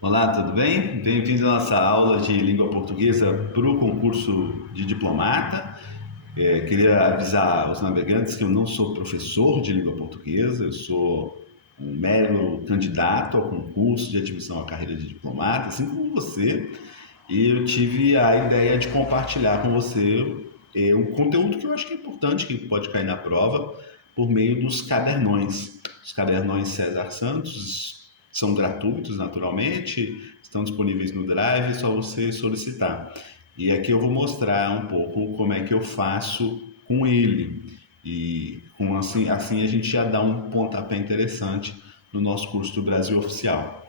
Olá, tudo bem? Bem-vindos à nossa aula de língua portuguesa para o concurso de diplomata. Queria avisar os navegantes que eu não sou professor de língua portuguesa, eu sou um mero candidato ao concurso de admissão à carreira de diplomata, assim como você, e eu tive a ideia de compartilhar com você um conteúdo que eu acho que é importante, que pode cair na prova, por meio dos cadernões. Os cadernões César Santos são gratuitos, naturalmente, estão disponíveis no Drive, é só você solicitar. E aqui eu vou mostrar um pouco como é que eu faço com ele. E assim a gente já dá um pontapé interessante no nosso curso do Brasil Oficial.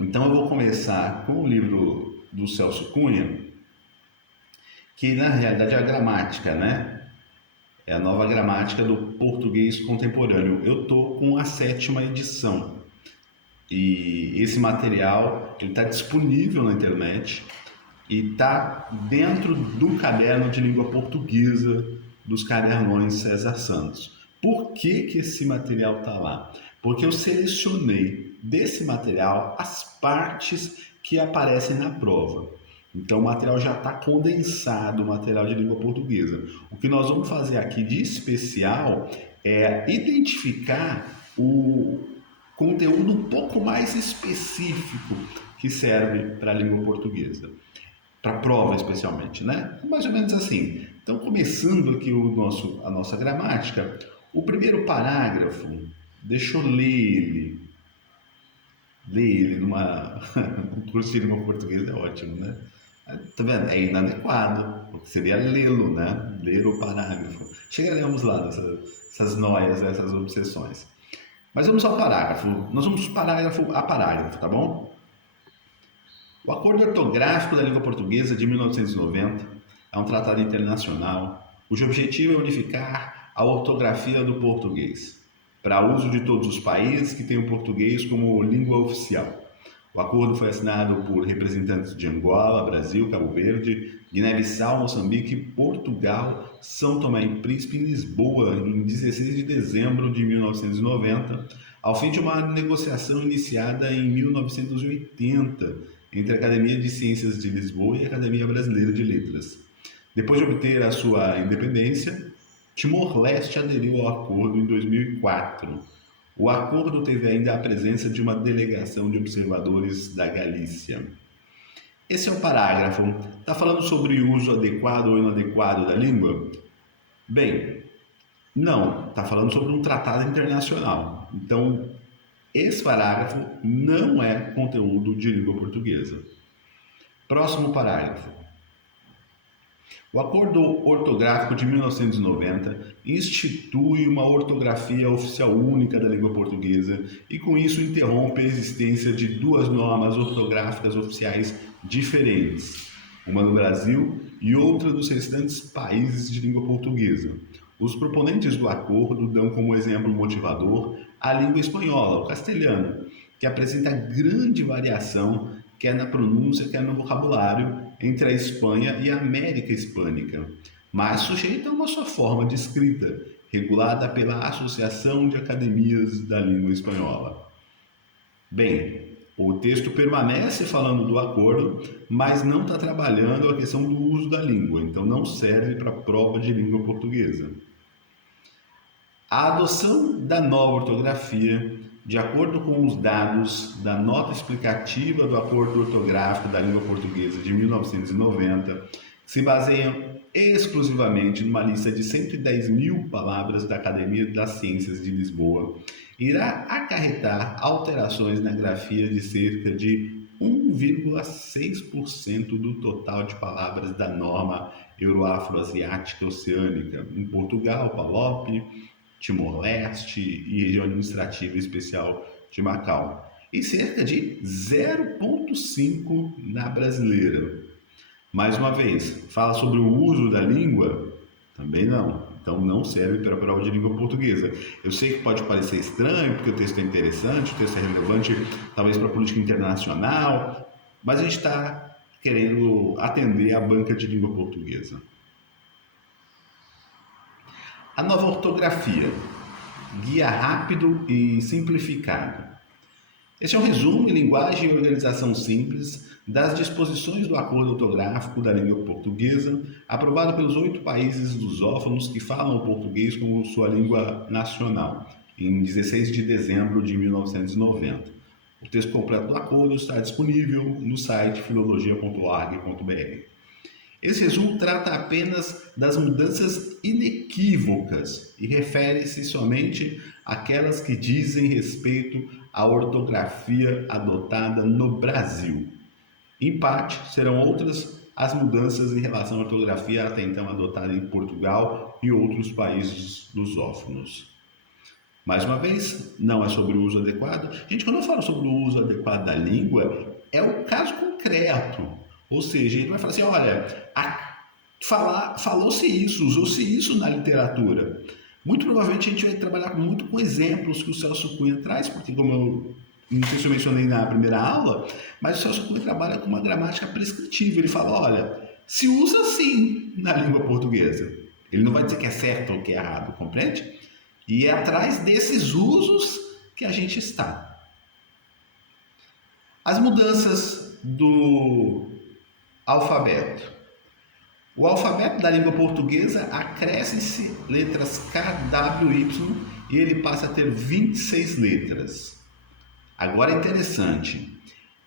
Então eu vou começar com o livro do Celso Cunha, que na realidade é a gramática, né? É a nova gramática do português contemporâneo. Eu estou com a sétima edição e esse material está disponível na internet e está dentro do caderno de língua portuguesa dos cadernões César Santos. Por que, que esse material está lá? Porque eu selecionei desse material as partes que aparecem na prova. Então o material já está condensado, o material de língua portuguesa. O que nós vamos fazer aqui de especial é identificar o conteúdo um pouco mais específico que serve para a língua portuguesa, para a prova especialmente, né? Mais ou menos assim. Então, começando aqui a nossa gramática, o primeiro parágrafo, deixa eu ler ele numa um curso de língua portuguesa é ótimo, né? Tá vendo? É inadequado, porque seria lê-lo, né? Ler o parágrafo. Chegaremos lá nessas noias, essas obsessões. Mas vamos ao parágrafo. Nós vamos parágrafo a parágrafo, tá bom? O Acordo Ortográfico da Língua Portuguesa de 1990 é um tratado internacional cujo objetivo é unificar a ortografia do português para uso de todos os países que têm o português como língua oficial. O acordo foi assinado por representantes de Angola, Brasil, Cabo Verde, Guiné-Bissau, Moçambique, Portugal, São Tomé e Príncipe e Lisboa em 16 de dezembro de 1990, ao fim de uma negociação iniciada em 1980 entre a Academia de Ciências de Lisboa e a Academia Brasileira de Letras. Depois de obter a sua independência, Timor-Leste aderiu ao acordo em 2004. O acordo teve ainda a presença de uma delegação de observadores da Galícia. Esse é o parágrafo. Está falando sobre o uso adequado ou inadequado da língua? Bem, não. Está falando sobre um tratado internacional. Então, esse parágrafo não é conteúdo de língua portuguesa. Próximo parágrafo. O Acordo Ortográfico de 1990 institui uma ortografia oficial única da língua portuguesa e, com isso, interrompe a existência de duas normas ortográficas oficiais diferentes, uma no Brasil e outra dos restantes países de língua portuguesa. Os proponentes do acordo dão como exemplo motivador a língua espanhola, o castelhano, que apresenta grande variação quer na pronúncia, quer no vocabulário, entre a Espanha e a América Hispânica, mas sujeita a uma só forma de escrita, regulada pela Associação de Academias da Língua Espanhola. Bem, o texto permanece falando do acordo, mas não está trabalhando a questão do uso da língua, então não serve para a prova de língua portuguesa. A adoção da nova ortografia, de acordo com os dados da nota explicativa do Acordo Ortográfico da Língua Portuguesa de 1990, se baseiam exclusivamente numa lista de 110 mil palavras da Academia das Ciências de Lisboa, irá acarretar alterações na grafia de cerca de 1,6% do total de palavras da norma euroafroasiática oceânica, em Portugal, PALOP, Timor-Leste e região administrativa especial de Macau, e cerca de 0,5 na brasileira. Mais uma vez, fala sobre o uso da língua? Também não. Então não serve para a prova de língua portuguesa. Eu sei que pode parecer estranho, porque o texto é interessante, o texto é relevante, talvez para a política internacional, mas a gente está querendo atender a banca de língua portuguesa. A nova ortografia, guia rápido e simplificado. Este é um resumo em linguagem e organização simples das disposições do Acordo Ortográfico da Língua Portuguesa, aprovado pelos 8 países lusófonos que falam o português como sua língua nacional, em 16 de dezembro de 1990. O texto completo do acordo está disponível no site filologia.org.br. Esse resumo trata apenas das mudanças inequívocas e refere-se somente àquelas que dizem respeito à ortografia adotada no Brasil. Em parte, serão outras as mudanças em relação à ortografia até então adotada em Portugal e outros países lusófonos. Mais uma vez, não é sobre o uso adequado. Gente, quando eu falo sobre o uso adequado da língua, é o caso concreto. Ou seja, a gente vai falar assim, olha, falou-se isso, usou-se isso na literatura. Muito provavelmente a gente vai trabalhar muito com exemplos que o Celso Cunha traz, porque como eu não sei se eu mencionei na primeira aula, mas o Celso Cunha trabalha com uma gramática prescritiva. Ele fala, olha, se usa assim na língua portuguesa. Ele não vai dizer que é certo ou que é errado, compreende? E é atrás desses usos que a gente está. As mudanças do alfabeto. O alfabeto da língua portuguesa acrescem-se letras K, W, Y e ele passa a ter 26 letras. Agora é interessante,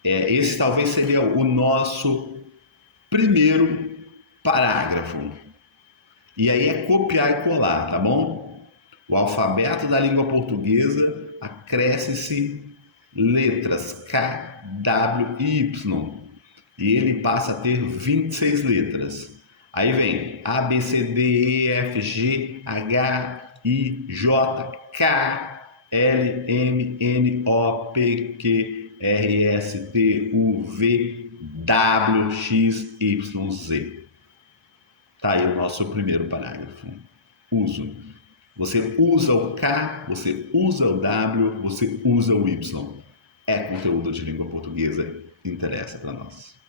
esse talvez seria o nosso primeiro parágrafo. E aí é copiar e colar, tá bom? O alfabeto da língua portuguesa acresce-se letras K, W e Y. E ele passa a ter 26 letras. Aí vem A, B, C, D, E, F, G, H, I, J, K, L, M, N, O, P, Q, R, S, T, U, V, W, X, Y, Z. Tá aí o nosso primeiro parágrafo. Uso. Você usa o K, você usa o W, você usa o Y. É conteúdo de língua portuguesa, interessa para nós.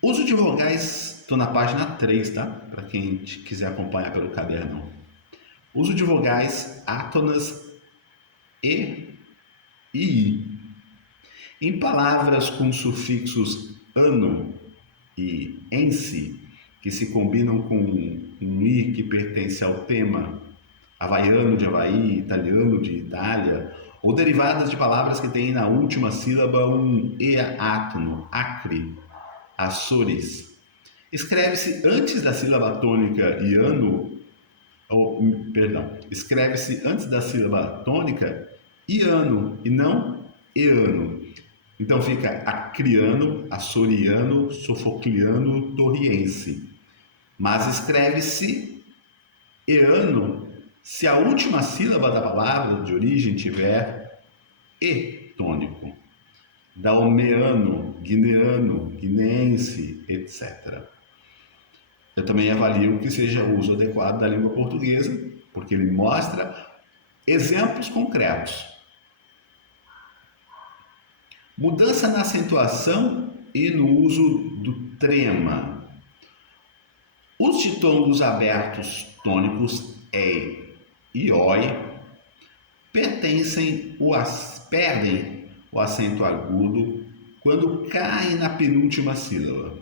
Uso de vogais, estou na página 3, tá? Para quem quiser acompanhar pelo caderno. Uso de vogais átonas e I. Em palavras com sufixos ano e ense, que se combinam com um I que pertence ao tema havaiano de Havaí, italiano de Itália, ou derivadas de palavras que têm na última sílaba um E átono, Acre, Açores. Escreve-se antes da sílaba tônica iano, escreve-se antes da sílaba tônica iano e não eano. Então fica acriano, açoriano, sofocliano, torriense. Mas escreve-se eano se a última sílaba da palavra de origem tiver E tônico. Daomeano, guineano, guineense, etc. Eu também avalio que seja o uso adequado da língua portuguesa, porque ele mostra exemplos concretos. Mudança na acentuação e no uso do trema. Os ditongos abertos tônicos E e OI perdem o acento agudo quando caem na penúltima sílaba.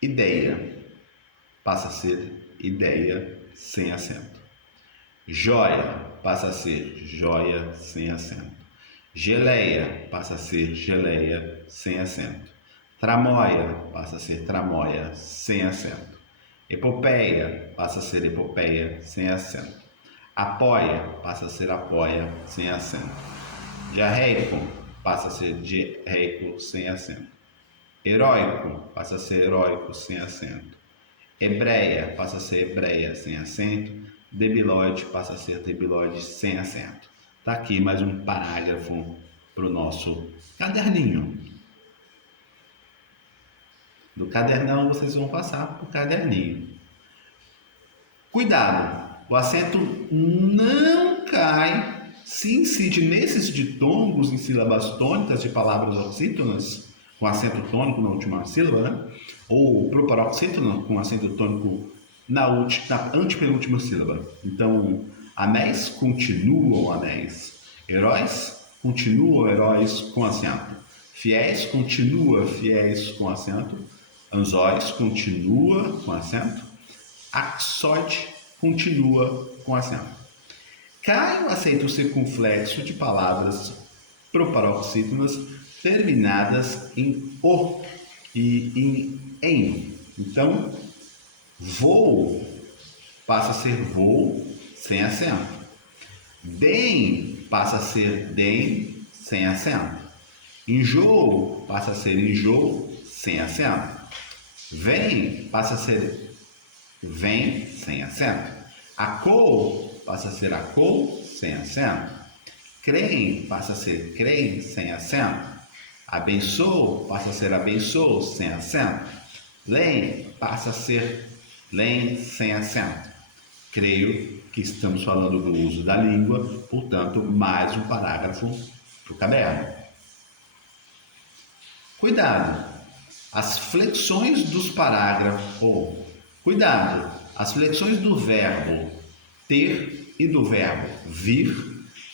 Ideia passa a ser ideia sem acento. Joia passa a ser joia sem acento. Geleia passa a ser geleia sem acento. Tramóia passa a ser tramóia sem acento. Epopeia passa a ser epopeia sem acento. Apoia passa a ser apoia sem acento. Diarreico passa a ser diarreico sem acento. Heróico passa a ser heróico sem acento. Hebreia passa a ser hebreia sem acento. Debilóide passa a ser debilóide sem acento. Tá aqui mais um parágrafo para o nosso caderninho. Do cadernão vocês vão passar para o caderninho. Cuidado, o acento não cai se incide nesses ditongos em sílabas tônicas de palavras oxítonas, com acento tônico na última sílaba, né? Ou proparoxítono com acento tônico na antepenúltima sílaba. Então, anéis continuam anéis. Heróis continuam heróis com acento. Fiéis continua fiéis com acento. Anzóis continua com acento. Axoide continua com acento. Cai o acento circunflexo de palavras proparoxítonas terminadas em o e em. Então, voo passa a ser voo sem acento. Dem passa a ser dem sem acento. Enjoo passa a ser enjoo sem acento. Vem passa a ser vem sem acento. Acou passa a ser acou sem acento. Creem passa a ser creem sem acento. Abençoo passa a ser abençoo sem acento. Leem passa a ser leem sem acento. Creio que estamos falando do uso da língua, portanto, mais um parágrafo para o caderno. Cuidado! As flexões dos parágrafos. Cuidado! As flexões do verbo ter e do verbo vir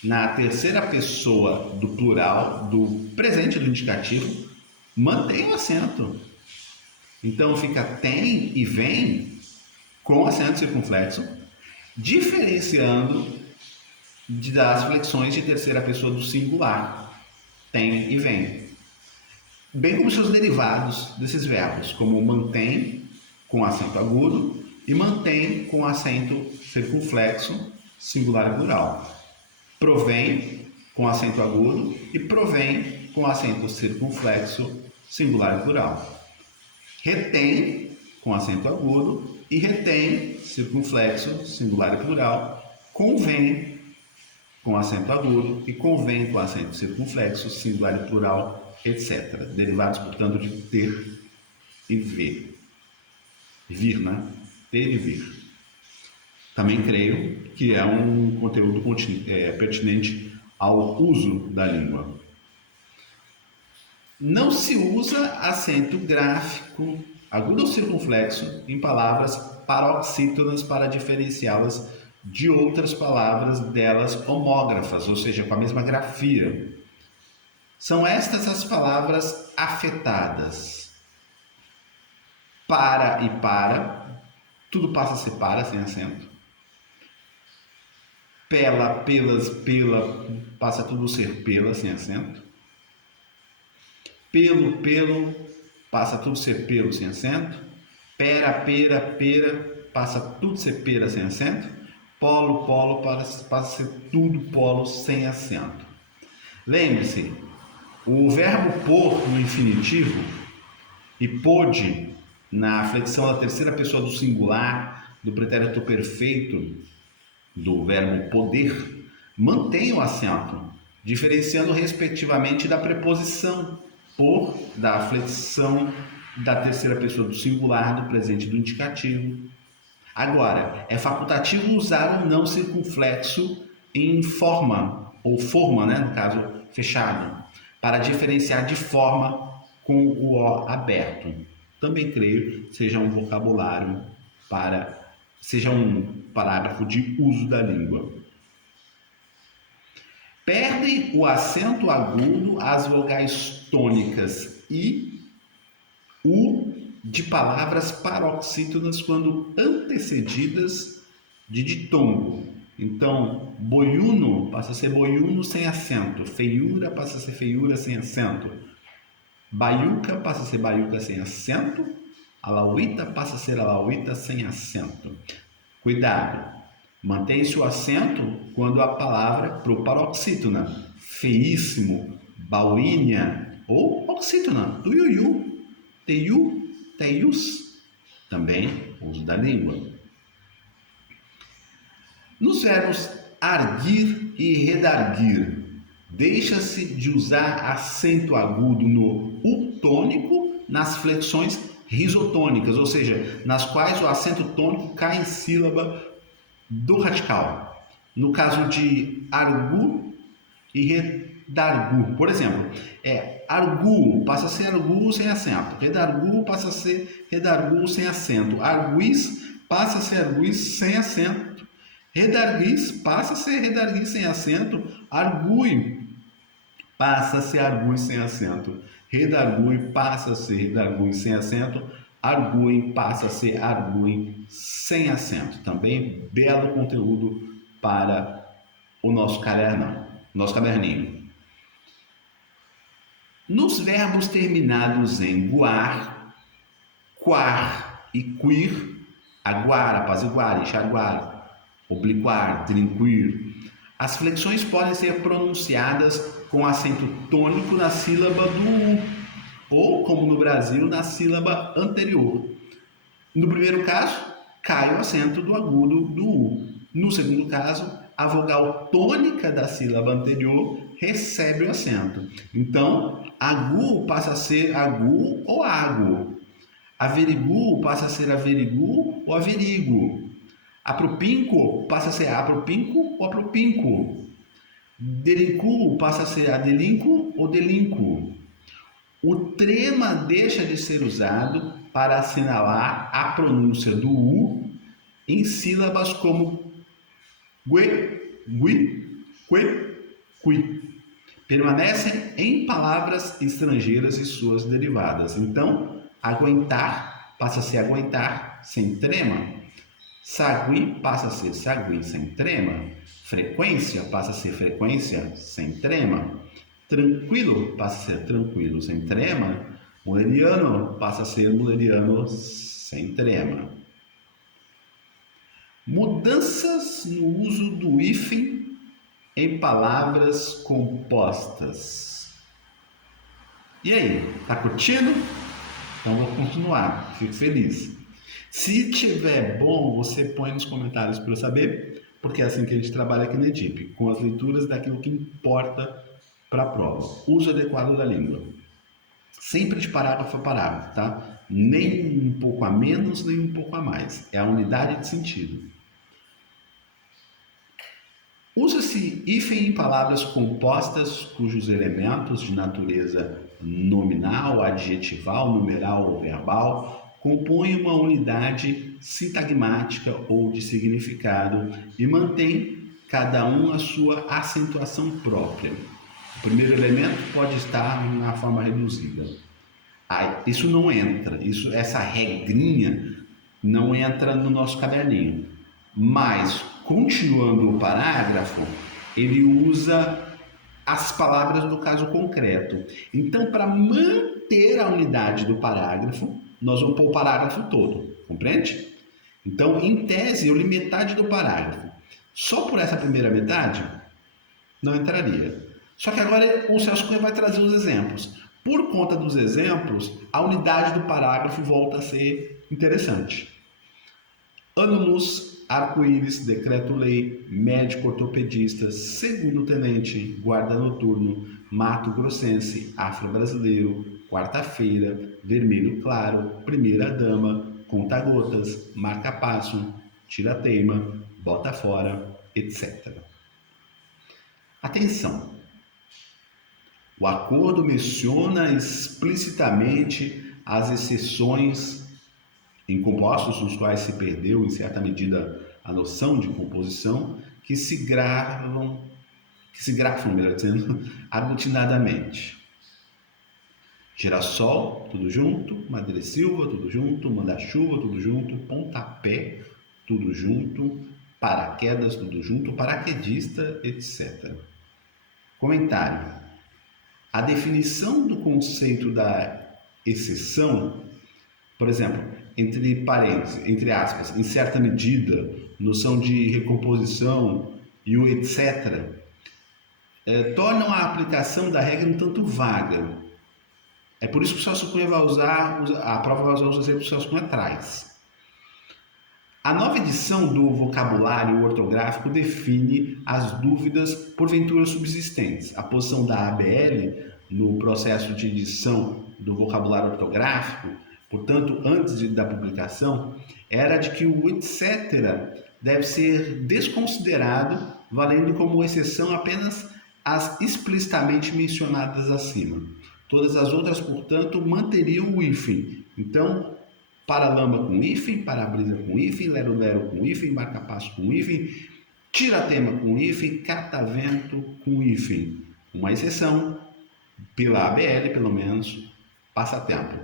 na terceira pessoa do plural do presente do indicativo mantém o acento. Então fica tem e vem com acento circunflexo, diferenciando das flexões de terceira pessoa do singular, tem e vem. Bem como seus derivados desses verbos, como mantém com acento agudo e mantém com acento circunflexo, singular e plural. Provém com acento agudo e provém com acento circunflexo, singular e plural. Retém com acento agudo e retém, circunflexo, singular e plural. Convém com acento agudo e convém com acento circunflexo, singular e plural, etc. Derivados, portanto, de ter e ver. Vir, né? Ter e vir. Também creio que é um conteúdo pertinente ao uso da língua. Não se usa acento gráfico, agudo ou circunflexo, em palavras paroxítonas para diferenciá-las de outras palavras delas homógrafas, ou seja, com a mesma grafia. São estas as palavras afetadas. Para e para, tudo passa a ser para, sem acento. Pela, pelas, pela, passa tudo a ser pela, sem acento. Pelo, pelo, passa tudo a ser pelo, sem acento. Pera, pera, pera, passa tudo a ser pera, sem acento. Polo, polo, passa a ser tudo polo, sem acento. Lembre-se, o verbo pôr no infinitivo e pôde na flexão da terceira pessoa do singular do pretérito perfeito do verbo poder mantém o acento, diferenciando respectivamente da preposição por da flexão da terceira pessoa do singular do presente do indicativo. Agora, é facultativo usar o não circunflexo em forma, ou forma, né, no caso fechado, para diferenciar de forma com o O aberto. Também creio que seja um vocabulário seja um parágrafo de uso da língua. Perdem o acento agudo as vogais tônicas e U de palavras paroxítonas quando antecedidas de ditongo. Então, boiuno passa a ser boiuno sem acento, feiura passa a ser feiura sem acento, baiuca passa a ser baiuca sem acento, alauíta passa a ser alauíta sem acento. Cuidado! Mantém-se o acento quando a palavra proparoxítona, feíssimo, bauínia ou oxítona, tuiuiu, teiu, teius, também uso da língua. Nos verbos arguir e redarguir, deixa-se de usar acento agudo no U tônico nas flexões risotônicas, ou seja, nas quais o acento tônico cai em sílaba do radical. No caso de argu e redargu, por exemplo, argu passa a ser argu sem acento, redargu passa a ser redargu sem acento, arguis passa a ser arguis sem acento. Redarguis passa a ser redarguis sem acento. Argui passa a ser argui sem acento. Redargui passa a ser redargui sem acento. Argui passa a ser argui sem acento. Também belo conteúdo para o nosso caderninho. Nos verbos terminados em guar, quar e quir, aguar, apaziguar, enxaguar, obliquar, drinquir, as flexões podem ser pronunciadas com acento tônico na sílaba do U, ou, como no Brasil, na sílaba anterior. No primeiro caso, cai o acento do agudo do U. No segundo caso, a vogal tônica da sílaba anterior recebe o acento. Então, agu passa a ser agu ou ago. Averigu passa a ser averigu ou averigo. Apropinco passa a ser apropinco ou apropinco. Delincu passa a ser adelinco ou delinco. O trema deixa de ser usado para assinalar a pronúncia do U em sílabas como gue, gui, que, qui. Permanecem em palavras estrangeiras e suas derivadas. Então, aguentar passa a ser aguentar sem trema. Sagui passa a ser sagui sem trema. Frequência passa a ser frequência sem trema. Tranquilo passa a ser tranquilo sem trema. Muleriano passa a ser muleriano sem trema. Mudanças no uso do hífen em palavras compostas. E aí, tá curtindo? Então vou continuar, fico feliz. Se tiver bom, você põe nos comentários para eu saber, porque é assim que a gente trabalha aqui na EDIP, com as leituras daquilo que importa para a prova. Uso adequado da língua. Sempre de parágrafo a parágrafo, tá? Nem um pouco a menos, nem um pouco a mais. É a unidade de sentido. Usa-se hífen em palavras compostas cujos elementos de natureza nominal, adjetival, numeral ou verbal compõem uma unidade sintagmática ou de significado e mantém cada um a sua acentuação própria. O primeiro elemento pode estar na forma reduzida. Isso não entra, essa regrinha não entra no nosso caderninho. Mas, continuando o parágrafo, ele usa as palavras do caso concreto. Então, para manter a unidade do parágrafo, nós vamos pôr o parágrafo todo, compreende? Então, em tese, eu li metade do parágrafo. Só por essa primeira metade, não entraria. Só que agora o Celso Cunha vai trazer os exemplos. Por conta dos exemplos, a unidade do parágrafo volta a ser interessante. Ano-luz, arco-íris, decreto-lei, médico ortopedista, segundo-tenente, guarda noturno, mato-grossense, afro-brasileiro, quarta-feira, vermelho claro, primeira-dama, conta-gotas, marca-passo, tira-teima, bota fora, etc. Atenção! O acordo menciona explicitamente as exceções em compostos nos quais se perdeu, em certa medida, a noção de composição, que se grafam, melhor dizendo, aglutinadamente. Girassol, tudo junto, madressilva, tudo junto, manda-chuva, tudo junto, pontapé, tudo junto, paraquedas, tudo junto, paraquedista, etc. Comentário. A definição do conceito da exceção, por exemplo, entre parênteses, entre aspas, em certa medida, noção de recomposição e o etc., tornam a aplicação da regra um tanto vaga. É por isso que o Celso Cunha vai usar, a prova vai usar os exemplos que o Celso Cunha traz. A nova edição do vocabulário ortográfico define as dúvidas porventura subsistentes. A posição da ABL no processo de edição do vocabulário ortográfico, portanto, antes da publicação, era de que o etc. deve ser desconsiderado, valendo como exceção apenas as explicitamente mencionadas acima. Todas as outras, portanto, manteriam o hífen. Então, Paralama com hífen, para-brisa com hífen, lero-lero com hífen, marca-passo com hífen, tiratema com hífen, catavento com hífen. Uma exceção, pela ABL pelo menos, passatempo.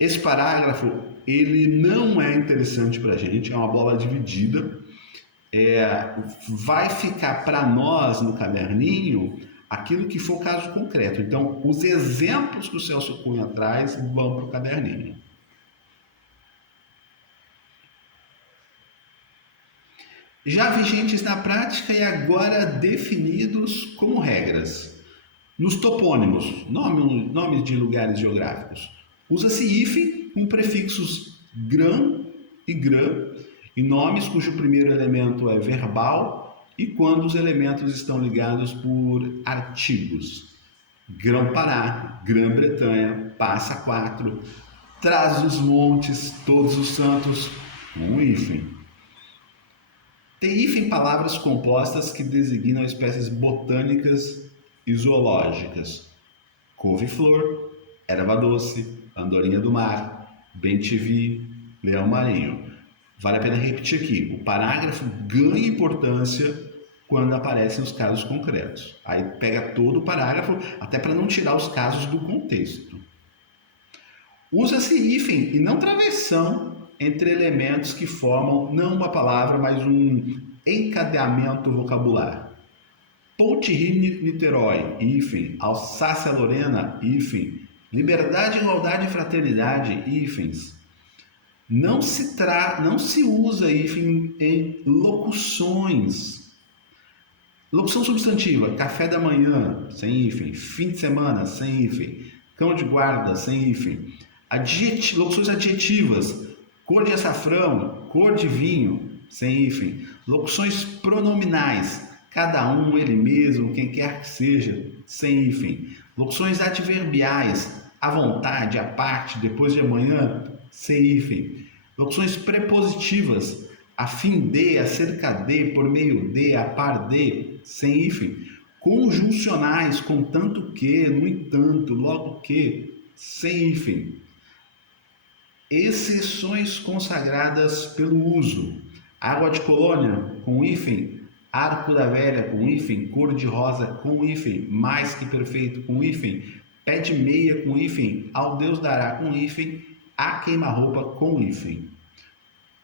Esse parágrafo, ele não é interessante para a gente, é uma bola dividida. Vai ficar para nós no caderninho aquilo que for o caso concreto. Então, os exemplos que o Celso Cunha traz vão para o caderninho. Já vigentes na prática e agora definidos como regras. Nos topônimos, nomes de lugares geográficos, usa-se hífen com prefixos grã e grã, e nomes cujo primeiro elemento é verbal e quando os elementos estão ligados por artigos. Grão-Pará, Grã-Bretanha, Passa Quatro, Trás-os-Montes, Todos os Santos, um hífen. Tem hífen palavras compostas que designam espécies botânicas e zoológicas. Couve-flor, erva doce, andorinha do mar, bem-te-vi, leão marinho. Vale a pena repetir aqui, o parágrafo ganha importância quando aparecem os casos concretos. Aí pega todo o parágrafo, até para não tirar os casos do contexto. Usa-se hífen e não travessão entre elementos que formam não uma palavra, mas um encadeamento vocabular. Ponte Rio-Niterói, hífen. Alsácia-Lorena, hífen. Liberdade, igualdade e fraternidade, hífens. Não se usa hífen em locuções. Locução substantiva, café da manhã, sem hífen. Fim de semana, sem hífen. Cão de guarda, sem hífen. Locuções adjetivas, cor de açafrão, cor de vinho, sem hífen. Locuções pronominais, cada um, ele mesmo, quem quer que seja, sem hífen. Locuções adverbiais, à vontade, à parte, depois de amanhã, sem hífen. Locuções prepositivas, a fim de, acerca de, por meio de, a par de, sem hífen. Conjuncionais, com tanto que, no entanto, logo que, sem hífen. Exceções consagradas pelo uso. Água de colônia, com hífen. Arco da velha, com hífen. Cor de rosa, com hífen. Mais que perfeito, com hífen. Pé de meia, com hífen. Ao Deus dará, com hífen. A queima-roupa, com hífen.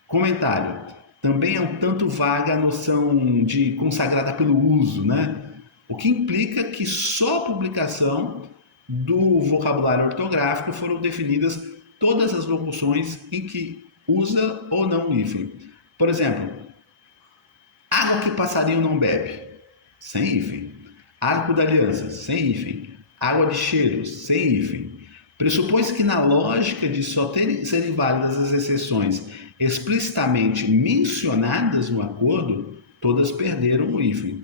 Comentário. Também é um tanto vaga a noção de consagrada pelo uso, né? O que implica que só a publicação do vocabulário ortográfico foram definidas todas as locuções em que usa ou não o hífen. Por exemplo, água que passarinho não bebe, sem hífen. Arco da aliança, sem hífen. Água de cheiro, sem hífen. Pressupõe-se que na lógica de só serem válidas as exceções explicitamente mencionadas no acordo, todas perderam o hífen.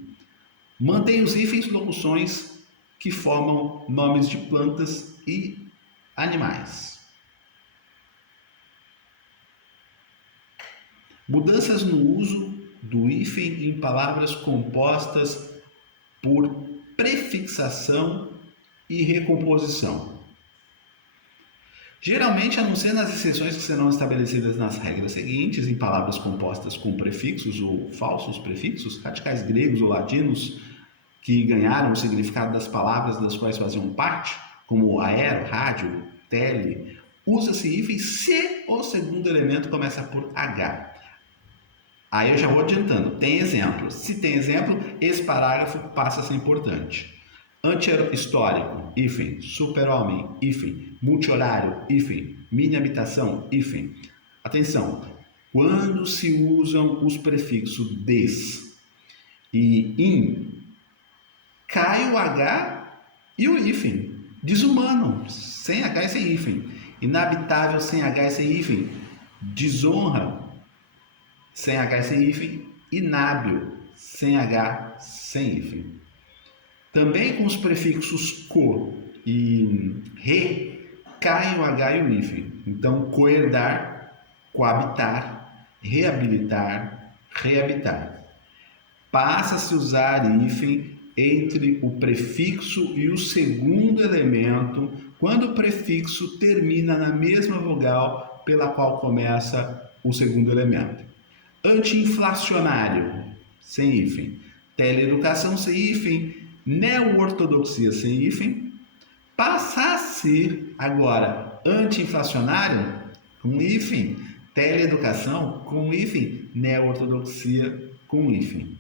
Mantém os hífens locuções que formam nomes de plantas e animais. Mudanças no uso do hífen em palavras compostas por prefixação e recomposição. Geralmente, a não ser nas exceções que serão estabelecidas nas regras seguintes, em palavras compostas com prefixos ou falsos prefixos, radicais gregos ou latinos, que ganharam o significado das palavras das quais faziam parte, como aero, rádio, tele, usa-se hífen se o segundo elemento começa por H. Aí eu já vou adiantando, tem exemplo. Se tem exemplo, esse parágrafo passa a ser importante. Anti-histórico, hífen. Super-homem, hífen. Multihorário, hífen. Mini-habitação, hífen. Atenção, quando se usam os prefixos des e in, cai o H e o hífen. Desumano, sem H e sem hífen. Inabitável, sem H e sem hífen. Desonra, sem H e sem hífen. Inábil, sem H, sem hífen. Também com os prefixos co e re, caem o H e o hífen. Então, coerdar, coabitar, reabilitar, reabitar. Passa-se a usar hífen entre o prefixo e o segundo elemento quando o prefixo termina na mesma vogal pela qual começa o segundo elemento. Anti-inflacionário, sem hífen. Teleeducação, sem hífen. Neo-ortodoxia, sem hífen. Passa a ser, agora, anti-inflacionário, com hífen. Teleeducação, com hífen. Neo-ortodoxia, com hífen.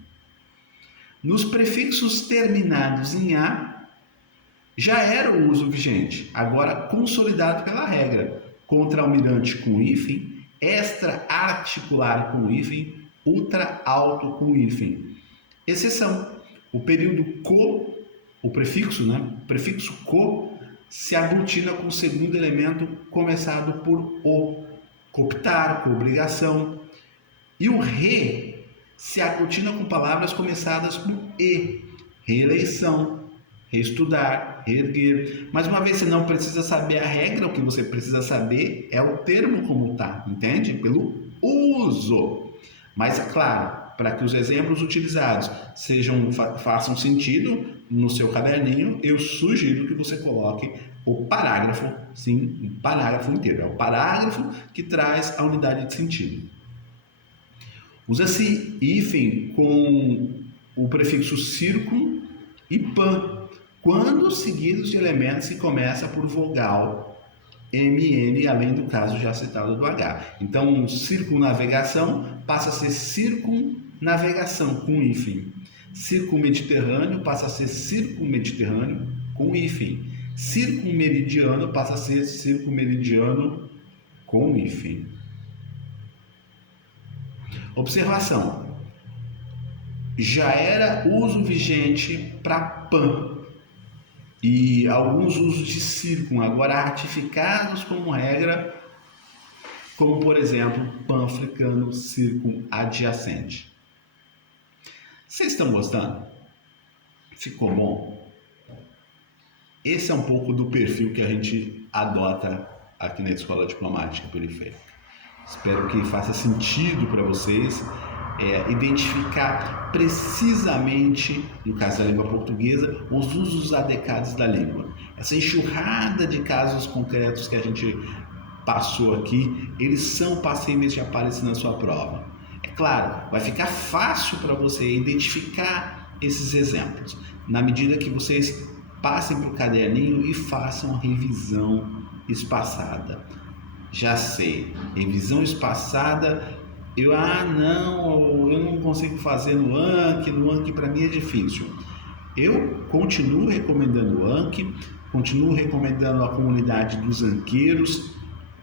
Nos prefixos terminados em A, já era o uso vigente, agora consolidado pela regra. Contra-almirante com hífen, extra-articular com hífen, ultra-alto com hífen. Exceção: o período co, o prefixo, O prefixo co se aglutina com o segundo elemento começado por o, cooptar, com obrigação. E o re se aglutina com palavras começadas por e, reeleição, reestudar, reerguer. Mais uma vez, você não precisa saber a regra, o que você precisa saber é o termo como está, entende? Pelo uso. Mas, é claro, para que os exemplos utilizados façam sentido no seu caderninho, eu sugiro que você coloque o parágrafo, sim, um parágrafo inteiro. É o parágrafo que traz a unidade de sentido. Usa-se hífen com o prefixo circun e pan, quando seguidos de elementos que começa por vogal MN, além do caso já citado do H. Então, circunnavegação passa a ser circunnavegação com hífen. Circummediterrâneo passa a ser circummediterrâneo com hífen. Circummeridiano passa a ser circummeridiano com hífen. Observação: já era uso vigente para pan e alguns usos de circun, agora ratificados como regra, como por exemplo pan-africano circun adjacente. Vocês estão gostando? Ficou bom? Esse é um pouco do perfil que a gente adota aqui na Escola Diplomática Periférica. Espero que faça sentido para vocês identificar precisamente, no caso da língua portuguesa, os usos adequados da língua. Essa enxurrada de casos concretos que a gente passou aqui, eles são passíveis de aparecer na sua prova. É claro, vai ficar fácil para você identificar esses exemplos, na medida que vocês passem para o caderninho e façam revisão espaçada. Já sei, revisão espaçada, eu não consigo fazer no Anki para mim é difícil. Eu continuo recomendando o Anki, continuo recomendando a comunidade dos anqueiros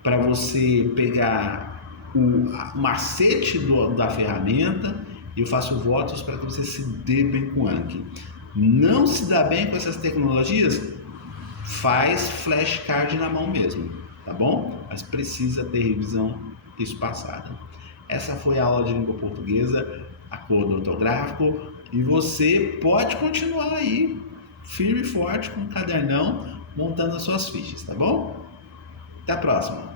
para você pegar o macete da ferramenta. Eu faço votos para que você se dê bem com o Anki. Não se dá bem com essas tecnologias? Faz flashcard na mão mesmo, tá bom? Mas precisa ter revisão espaçada. Essa foi a aula de língua portuguesa, acordo ortográfico, e você pode continuar aí, firme e forte, com o cadernão, montando as suas fichas, tá bom? Até a próxima!